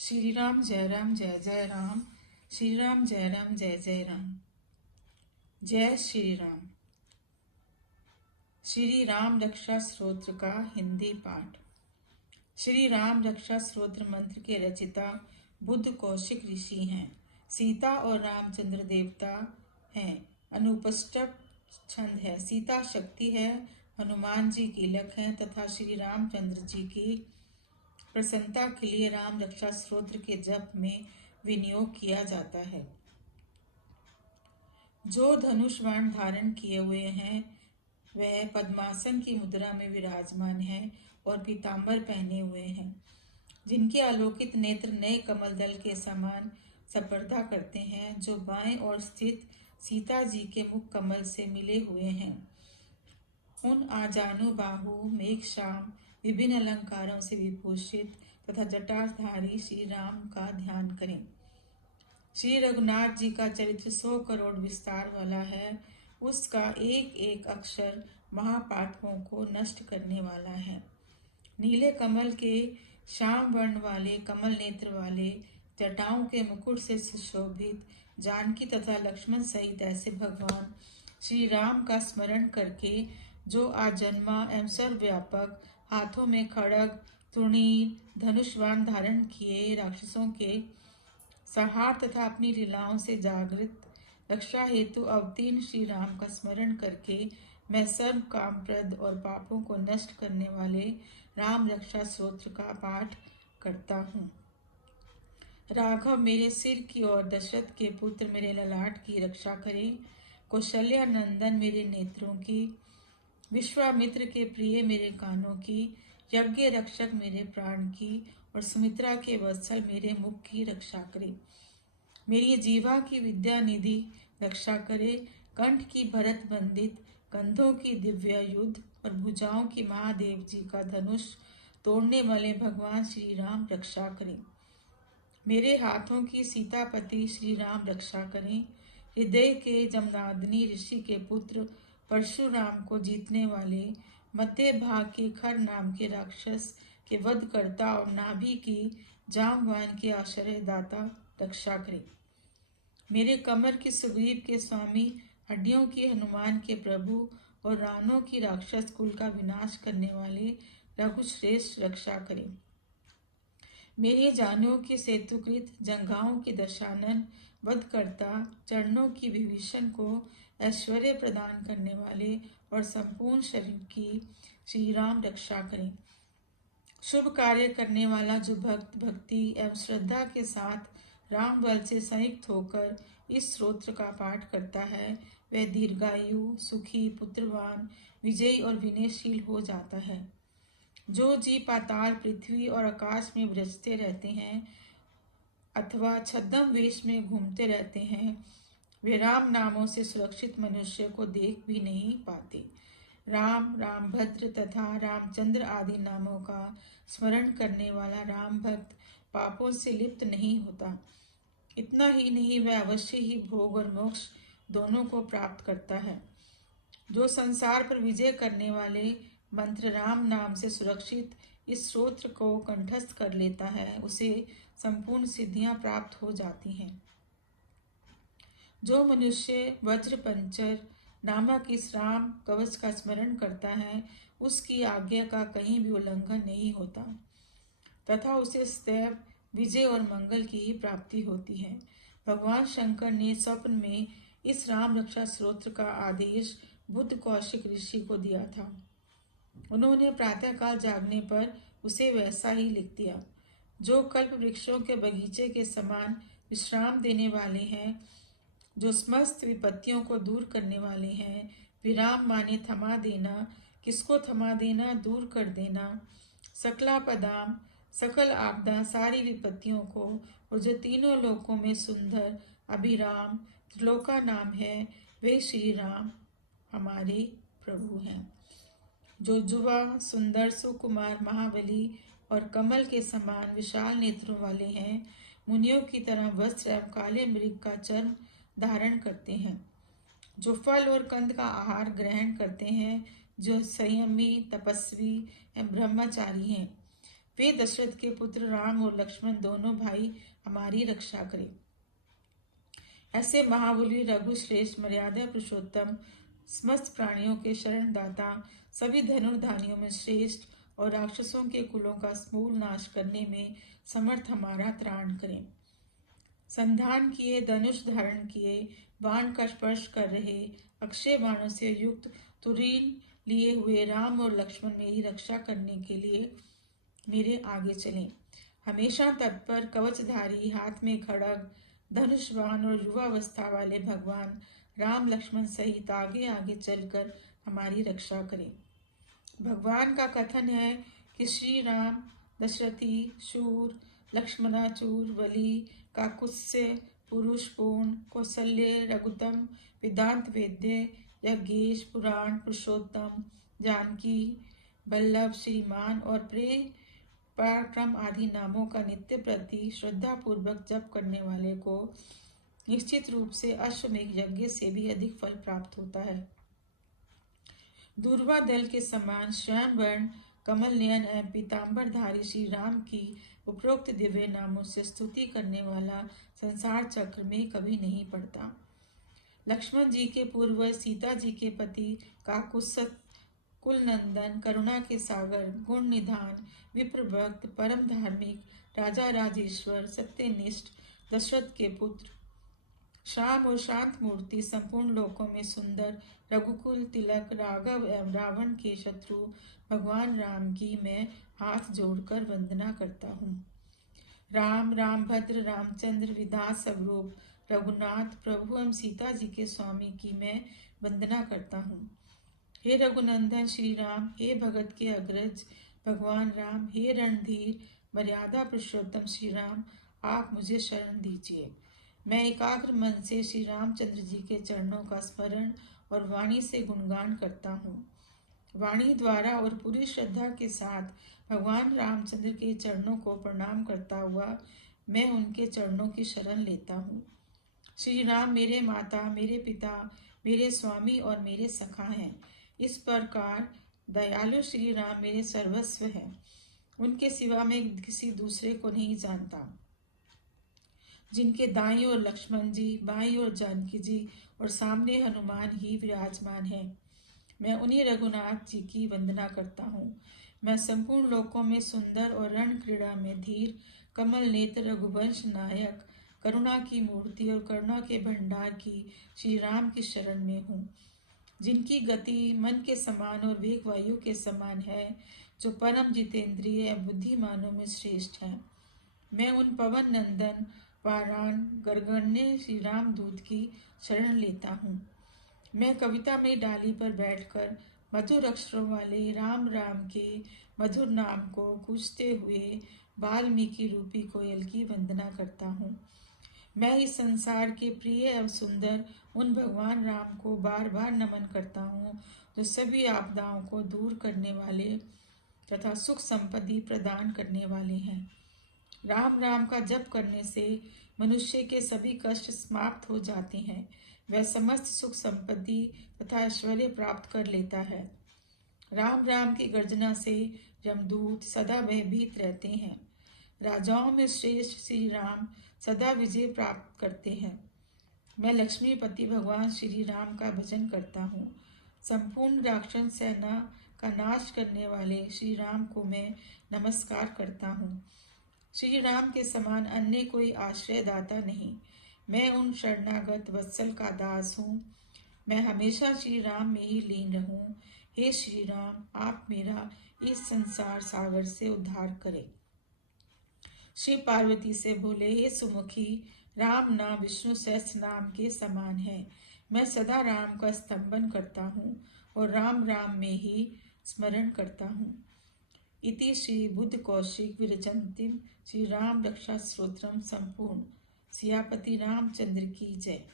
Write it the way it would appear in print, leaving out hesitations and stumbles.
श्री राम जय राम जय जय राम। श्री राम जय राम जय जय राम। जय श्री राम। श्री राम रक्षा स्तोत्र का हिंदी पाठ। श्री राम रक्षा स्तोत्र मंत्र के रचिता बुद्ध कौशिक ऋषि हैं। सीता और रामचंद्र देवता हैं। अनुपष्टक छंद है। सीता शक्ति है, हनुमान जी कीलक हैं तथा श्री रामचंद्र जी की प्रसन्नता के लिए राम रक्षा स्तोत्र के जप में विनियोग किया जाता है। जो धनुष बाण धारण किए हुए हैं वह पद्मासन की मुद्रा में विराजमान है और पीतांबर पहने हुए हैं, जिनके आलोकित नेत्र नए कमल दल के समान स्पर्धा करते हैं, जो बाएं ओर स्थित सीता जी के मुख कमल से मिले हुए हैं। उन आजानु बाहु मेघ श्याम विभिन्न अलंकारों से विभूषित तथा जटाधारी श्री राम का ध्यान करें। श्री रघुनाथ जी का चरित्र 100 करोड़ विस्तार वाला है। उसका एक एक अक्षर महापापों को नष्ट करने वाला है। नीले कमल के श्याम वर्ण वाले कमल नेत्र वाले जटाओं के मुकुट से सुशोभित जानकी तथा लक्ष्मण सहित ऐसे भगवान श्री राम का स्मरण करके जो आजन्मा एवं सर्वव्यापक हाथों में खड्ग तुर्णीर धनुष्वान धारण किए राक्षसों के संहार तथा अपनी लीलाओं से जागृत रक्षा हेतु अवतीर्ण श्री राम का स्मरण करके मैं सर्व कामप्रद और पापों को नष्ट करने वाले राम रक्षा स्तोत्र का पाठ करता हूँ। राघव मेरे सिर की और दशरथ के पुत्र मेरे ललाट की रक्षा करें। कौशल्या नंदन मेरे नेत्रों की, विश्वामित्र के प्रिय मेरे कानों की, यज्ञ रक्षक मेरे प्राण की और सुमित्रा के वत्सल मेरे मुख की रक्षा करे। मेरी जीवा की विद्या निधि रक्षा करे। कंठ की भरत बंदित, कंधों की दिव्य युद्ध और भुजाओं की महादेव जी का धनुष तोड़ने वाले भगवान श्री राम रक्षा करें। मेरे हाथों की सीतापति श्री राम रक्षा करें। हृदय के जमदाग्नि ऋषि के पुत्र परशुराम को जीतने वाले मध्य भाग के खर नाम के राक्षस के वधकर्ता और नाभि की जामवान के आश्रयदाता रक्षा करें। मेरे कमर की सुग्रीव के स्वामी, हड्डियों की हनुमान के प्रभु और रानों की राक्षस कुल का विनाश करने वाले रघुश्रेष्ठ रक्षा करें। मेरे जानुओं की सेतुकृत, जंघाओं की दशानन वधकर्ता, चरणों की विभीषण को ऐश्वर्य प्रदान करने वाले और संपूर्ण शरीर की श्री राम रक्षा करें। शुभ कार्य करने वाला जो भक्त भक्ति एवं श्रद्धा के साथ राम बल से संयुक्त होकर इस स्तोत्र का पाठ करता है, वह दीर्घायु, सुखी, पुत्रवान, विजयी और विनयशील हो जाता है। जो जीव पाताल, पृथ्वी और आकाश में विचरते रहते हैं अथवा छद्म वेश में घूमते रहते हैं, वे राम नामों से सुरक्षित मनुष्य को देख भी नहीं पाते। राम, रामभद्र तथा रामचंद्र आदि नामों का स्मरण करने वाला राम भक्त पापों से लिप्त नहीं होता। इतना ही नहीं, वह अवश्य ही भोग और मोक्ष दोनों को प्राप्त करता है। जो संसार पर विजय करने वाले मंत्र राम नाम से सुरक्षित इस स्तोत्र को कंठस्थ कर लेता है, उसे संपूर्ण सिद्धियां प्राप्त हो जाती हैं। जो मनुष्य वज्र पंचर नामक इस राम कवच का स्मरण करता है, उसकी आज्ञा का कहीं भी उल्लंघन नहीं होता तथा उसे सदैव विजय और मंगल की ही प्राप्ति होती है। भगवान शंकर ने स्वप्न में इस राम रक्षा स्तोत्र का आदेश बुद्ध कौशिक ऋषि को दिया था। उन्होंने प्रातःकाल जागने पर उसे वैसा ही लिख दिया। जो कल्प वृक्षों के बगीचे के समान विश्राम देने वाले हैं, जो समस्त विपत्तियों को दूर करने वाले हैं, विराम माने थमा देना, किसको थमा देना, दूर कर देना, सकलापदाम सकल आपदा सारी विपत्तियों को, और जो तीनों लोकों में सुंदर अभिराम त्रिलोका नाम है, वे श्री राम हमारे प्रभु हैं। जो युवा सुंदर सुकुमार महाबली और कमल के समान विशाल नेत्रों वाले हैं, मुनियों की तरह वस्त्र एवं काले मृग का चर्म धारण करते हैं, जो फल और कंद का आहार ग्रहण करते हैं, जो संयमी तपस्वी एवं ब्रह्मचारी हैं, वे दशरथ के पुत्र राम और लक्ष्मण दोनों भाई हमारी रक्षा करें। ऐसे महाबली रघुश्रेष्ठ मर्यादा पुरुषोत्तम, समस्त प्राणियों के शरण दाता, सभी धनुर्धानियों में श्रेष्ठ और राक्षसों के कुलों का समूल नाश करने में समर्थ हमारा त्राण करें। संधान किए, धनुष धारण किए, बाण का स्पर्श कर रहे, अक्षय बाणों से युक्त तुरीन लिए हुए राम और लक्ष्मण मेरी रक्षा करने के लिए मेरे आगे चलें। हमेशा तत्पर, कवचधारी, हाथ में खड़ग, धनुष बाण और युवावस्था वाले भगवान राम लक्ष्मण सहित आगे आगे चलकर हमारी रक्षा करें। भगवान का कथन है कि श्री राम दशरथी, शूर, लक्ष्मणाचूर, बलि, काकुत्स्य, पुरुष पूर्ण, कौशल्य, रघुतम, वेदांत वेद्य, यज्ञेश, पुराण पुरुषोत्तम, जानकी बल्लभ, श्रीमान और प्रेम पराक्रम आदि नामों का नित्य प्रति श्रद्धा पूर्वक जप करने वाले को निश्चित रूप से अश्वमेध यज्ञ से भी अधिक फल प्राप्त होता है। दूर्वा दल के समान श्याम वर्ण, कमल नयन एवं पीताम्बरधारी श्री राम की उपरोक्त दिव्य नामों से स्तुति करने वाला संसार चक्र में कभी नहीं पड़ता। लक्ष्मण जी के पूर्वज, सीता जी के पति, काकुत्स्थ, कुलनंदन, करुणा के सागर, गुण निधान, विप्र भक्त, परम धार्मिक, राजा राजेश्वर, सत्यनिष्ठ, दशरथ के पुत्र, श्याम और शांत मूर्ति, संपूर्ण लोकों में सुंदर, रघुकुल तिलक, राघव एवं रावण के शत्रु भगवान राम की मैं हाथ जोड़कर वंदना करता हूँ। राम, रामभद्र, रामचंद्र, विधात स्वरूप, रघुनाथ, प्रभु एवं सीता जी के स्वामी की मैं वंदना करता हूँ। हे रघुनंदन श्री राम, हे भगत के अग्रज भगवान राम, हे रणधीर मर्यादा पुरुषोत्तम श्री राम, आप मुझे शरण दीजिए। मैं एकाग्र मन से श्री रामचंद्र जी के चरणों का स्मरण और वाणी से गुणगान करता हूँ। वाणी द्वारा और पूरी श्रद्धा के साथ भगवान रामचंद्र के चरणों को प्रणाम करता हुआ मैं उनके चरणों की शरण लेता हूँ। श्री राम मेरे माता, मेरे पिता, मेरे स्वामी और मेरे सखा हैं। इस प्रकार दयालु श्री राम मेरे सर्वस्व हैं। उनके सिवा मैं किसी दूसरे को नहीं जानता। जिनके दाईं ओर लक्ष्मण जी, बाईं ओर जानकी जी और सामने हनुमान ही विराजमान हैं। मैं उन्हीं रघुनाथ जी की वंदना करता हूँ। मैं संपूर्ण लोकों में सुंदर और रण क्रीड़ा में धीर, कमल नेत्र, रघुवंश नायक, करुणा की मूर्ति और करुणा के भंडार की श्री राम की शरण में हूँ। जिनकी गति मन के समान और वेग वायु के समान है, जो परम जितेंद्रिय बुद्धिमानों में श्रेष्ठ है। मैं उन पवन नंदन वारान गरगण्य श्री राम दूत की शरण लेता हूँ। मैं कविता में डाली पर बैठकर मधुर अक्षरों वाले राम राम के मधुर नाम को गूंजते हुए वाल्मीकि रूपी कोयल की वंदना करता हूँ। मैं इस संसार के प्रिय एवं सुंदर उन भगवान राम को बार बार नमन करता हूँ, जो सभी आपदाओं को दूर करने वाले तथा सुख संपत्ति प्रदान करने वाले हैं। राम राम का जप करने से मनुष्य के सभी कष्ट समाप्त हो जाते हैं। वह समस्त सुख संपत्ति तथा ऐश्वर्य प्राप्त कर लेता है। राम राम की गर्जना से यमदूत सदा भयभीत रहते हैं। राजाओं में श्रेष्ठ श्री राम सदा विजय प्राप्त करते हैं। मैं लक्ष्मीपति भगवान श्री राम का भजन करता हूँ। संपूर्ण राक्षस सेना का नाश करने वाले श्री राम को मैं नमस्कार करता हूँ। श्री राम के समान अन्य कोई आश्रयदाता नहीं। मैं उन शरणागत वत्सल का दास हूँ। मैं हमेशा श्री राम में ही लीन रहूं। हे श्री राम, आप मेरा इस संसार सागर से उद्धार करें। श्री पार्वती से बोले, हे सुमुखी, राम नाम विष्णु सहस्त्र नाम के समान है। मैं सदा राम का स्तंभन करता हूँ और राम राम में ही स्मरण करता हूँ। इति श्री बुद्ध कौशिक विरचंतिम श्री राम रक्षा स्तोत्रम संपूर्ण। सियापति रामचंद्र की जय।